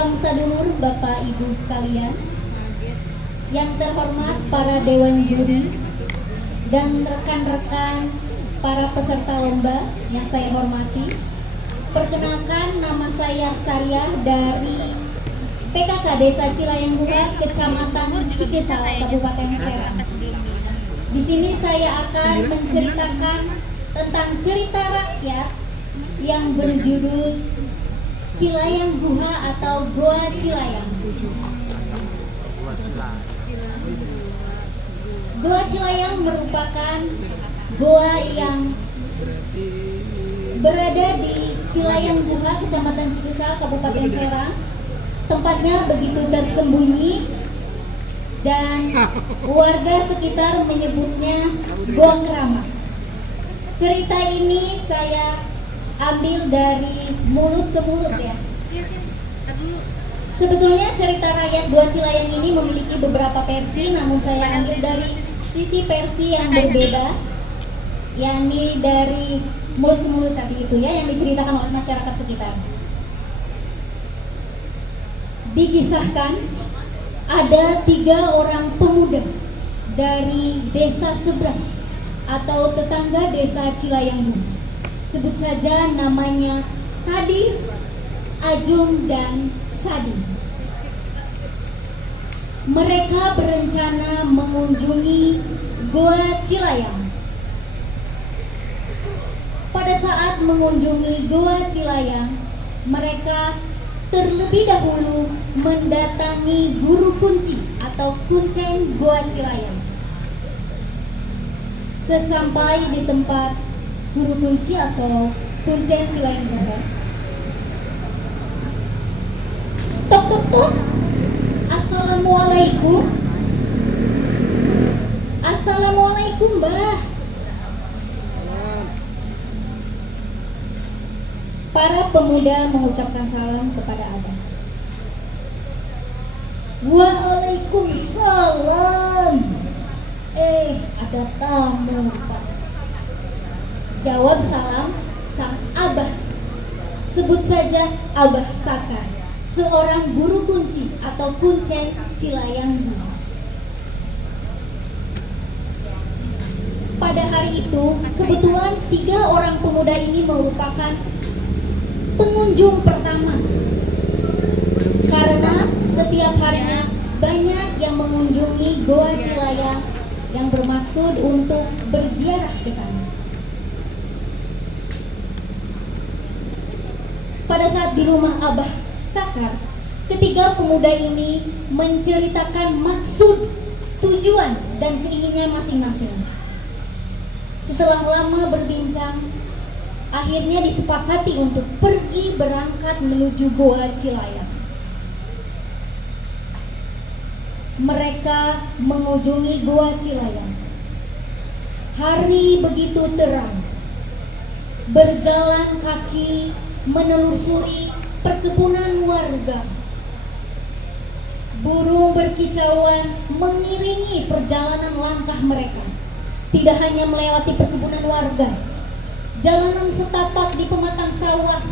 Salam sadulur Bapak Ibu sekalian, yang terhormat para dewan juri dan rekan-rekan para peserta lomba yang saya hormati. Perkenalkan, nama saya Sariah dari PKK Desa Cilayang-Guha, Kecamatan Cikesal, Kabupaten Serang. Di sini saya akan menceritakan tentang cerita rakyat yang berjudul Cilayang-Guha atau Goa Cilayang. Goa Cilayang merupakan goa yang berada di Cilayang-Guha, Kecamatan Cikesal, Kabupaten Serang. Tempatnya begitu tersembunyi dan warga sekitar menyebutnya Goa Keramat. Cerita ini saya ambil dari mulut ke mulut ya. Sebetulnya cerita rakyat Goa Cilayang ini memiliki beberapa versi, namun saya ambil dari sisi versi yang berbeda, yakni dari mulut ke mulut tadi itu ya, yang diceritakan oleh masyarakat sekitar. Dikisahkan ada 3 orang pemuda dari desa seberang atau tetangga desa Cilayang-Guha. Sebut saja namanya Kadir, Ajung, dan Sadi. Mereka berencana mengunjungi Goa Cilayang. Pada saat mengunjungi Goa Cilayang, mereka terlebih dahulu mendatangi guru kunci atau kuncen Goa Cilayang. Sesampai di tempat guru kunci atau kuncen Cilayang-Guha, tok tok tok, assalamualaikum. Assalamualaikum Mbah. Para pemuda mengucapkan salam kepada Abah. Waalaikumsalam. Ada tamu Pak. Jawab salam sang Abah. Sebut saja Abah Saka, seorang guru kunci atau kuncen Cilayang-Guha. Pada hari itu, kebetulan 3 orang pemuda ini merupakan pengunjung pertama, karena setiap harinya banyak yang mengunjungi Goa Cilayang yang bermaksud untuk berziarah ke sana. Pada saat di rumah Abah Sakar, ketiga pemuda ini menceritakan maksud, tujuan, dan keinginannya masing-masing. Setelah lama berbincang, akhirnya disepakati untuk pergi berangkat menuju Goa Cilayang. Mereka mengunjungi Goa Cilayang. Hari begitu terang. Berjalan kaki menelusuri perkebunan warga. Burung berkicauan mengiringi perjalanan langkah mereka. Tidak hanya melewati perkebunan warga, jalanan setapak di pematang sawah,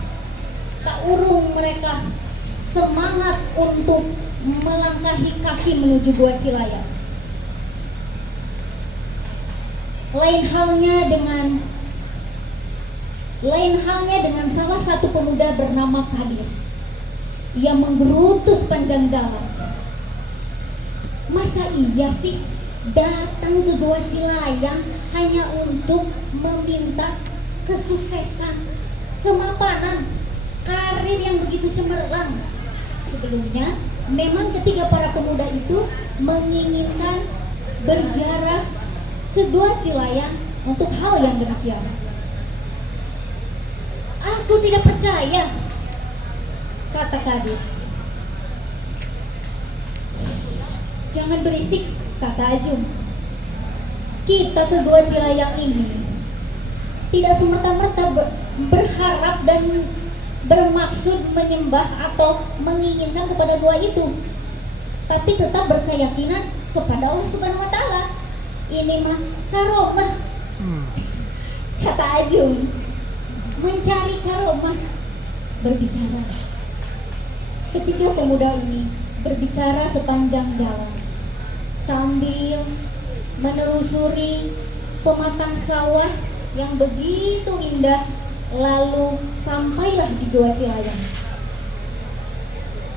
tak urung mereka semangat untuk melangkahi kaki menuju Goa Cilayang. Lain halnya dengan salah satu pemuda bernama Kadir. Ia menggerutu sepanjang jalan. Masa iya sih datang ke Goa Cilayang hanya untuk meminta kesuksesan, kemapanan, karir yang begitu cemerlang? Sebelumnya, memang ketiga para pemuda itu menginginkan berziarah ke Goa Cilayang untuk hal yang demikian. Aku tidak percaya, kata Kadir. Jangan berisik, kata Ajung. Kita ke Goa Cilayang ini tidak semerta-merta berharap dan bermaksud menyembah atau menginginkan kepada goa itu, tapi tetap berkeyakinan kepada Allah Subhanahu wa Ta'ala. Ini mah karomah, kata Ajung. Mencari karomah. Berbicara, Ketiga pemuda ini berbicara sepanjang jalan sambil menelusuri pematang sawah yang begitu indah, lalu sampailah di Gua Cilayang.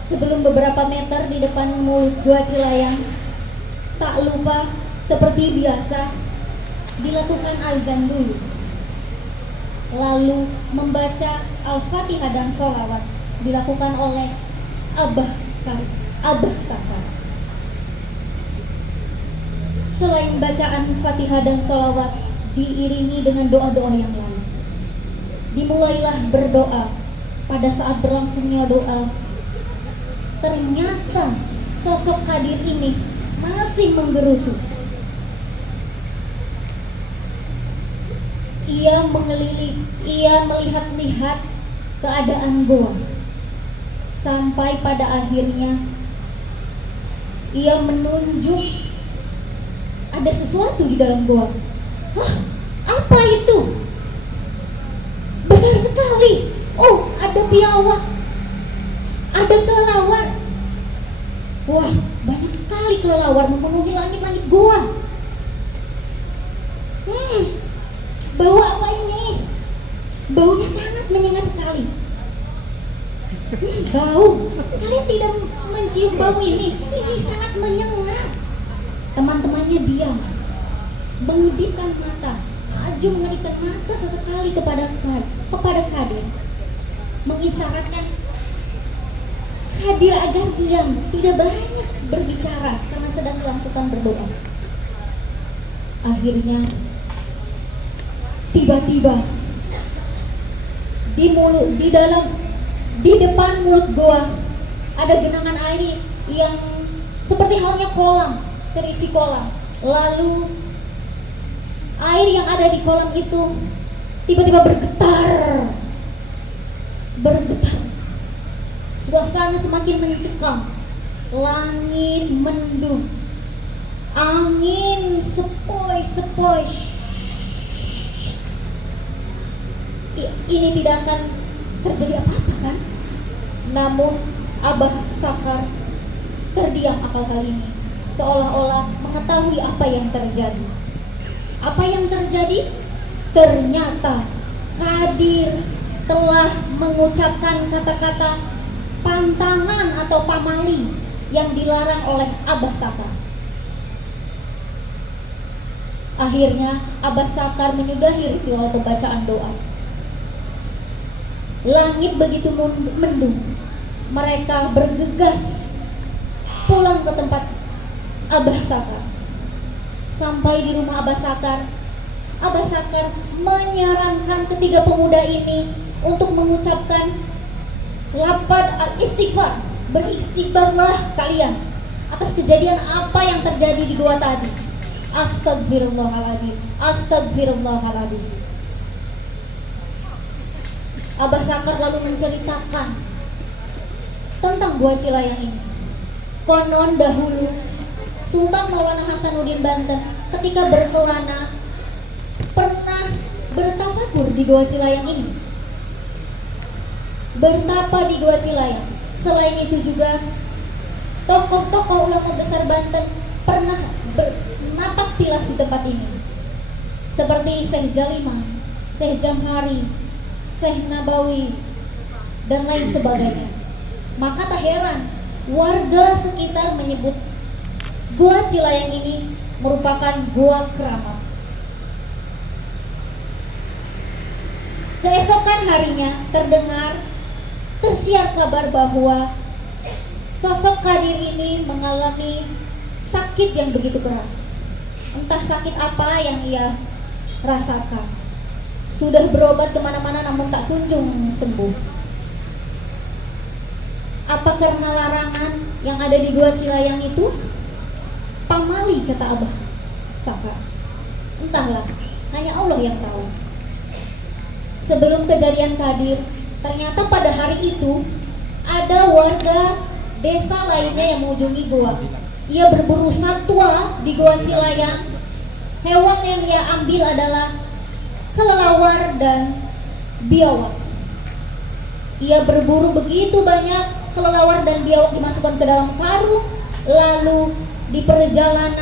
Sebelum beberapa meter di depan mulut Gua Cilayang, tak lupa seperti biasa dilakukan azan dulu, lalu membaca Al-Fatihah dan sholawat dilakukan oleh Abah Sakar. Selain bacaan Fatihah dan sholawat diiringi dengan doa-doa yang lain, dimulailah berdoa. Pada saat berlangsungnya doa, ternyata sosok Kadir ini masih menggerutu. Ia melihat-lihat keadaan goa, sampai pada akhirnya ia menunjuk ada sesuatu di dalam goa. Hah? Apa itu? Besar sekali. Oh, ada biawak, ada kelelawar. Wah, banyak sekali kelelawar memenuhi langit-langit goa. Bau apa ini? Baunya sangat menyengat sekali. Bau? Kalian tidak mencium bau ini? Ini sangat menyengat. Teman-temannya diam, mengedipkan mata. Aju mengedipkan mata sesekali kepada Kadir, mengisyaratkan Kadir agar diam, tidak banyak berbicara karena sedang melakukan berdoa. Akhirnya tiba-tiba di depan mulut goa ada genangan air yang seperti halnya kolam, terisi kolam. Lalu air yang ada di kolam itu tiba-tiba bergetar. Suasana semakin mencekam, langit mendung, angin sepoi-sepoi. Ini tidak akan terjadi apa-apa kan? Namun Abah Sakar terdiam akal kali ini, seolah-olah mengetahui apa yang terjadi. Apa yang terjadi? Ternyata Kadir telah mengucapkan kata-kata pantangan atau pamali yang dilarang oleh Abah Sakar. Akhirnya Abah Sakar menyudahi ritual pembacaan doa. Langit begitu mendung. Mereka bergegas pulang ke tempat Abah Sakar. Sampai di rumah Abah Sakar menyarankan ketiga pemuda ini untuk mengucapkan lafaz al-istighfar. Beristighfarlah kalian atas kejadian apa yang terjadi di gua tadi. Astagfirullahaladzim, astagfirullahaladzim. Abah Sakar lalu menceritakan tentang Gua Cilayang ini. Konon dahulu Sultan Maulana Hasanuddin Banten ketika berkelana pernah bertafakur di Gua Cilayang ini, bertapa di Gua Cilayang. Selain itu juga tokoh-tokoh ulama besar Banten pernah bernapak tilas di tempat ini, seperti Syekh Jaliman, Syekh Jamhari, Syekh Nabawi, dan lain sebagainya. Maka tak heran warga sekitar menyebut Gua Cilayang ini merupakan gua keramat. Keesokan harinya tersiar kabar bahwa sosok Kadir ini mengalami sakit yang begitu keras. Entah sakit apa yang ia rasakan. Sudah berobat kemana-mana namun tak kunjung sembuh. Apa karena larangan yang ada di Gua Cilayang itu? Pamali, kata Abah Sakar. Entahlah, hanya Allah yang tahu. Sebelum kejadian Kadir, ternyata pada hari itu ada warga desa lainnya yang mengunjungi gua. Ia berburu satwa di Gua Cilayang. Hewan yang ia ambil adalah kelelawar dan biawak. Ia berburu begitu banyak kelelawar dan biawak dimasukkan ke dalam karung, lalu di perjalanan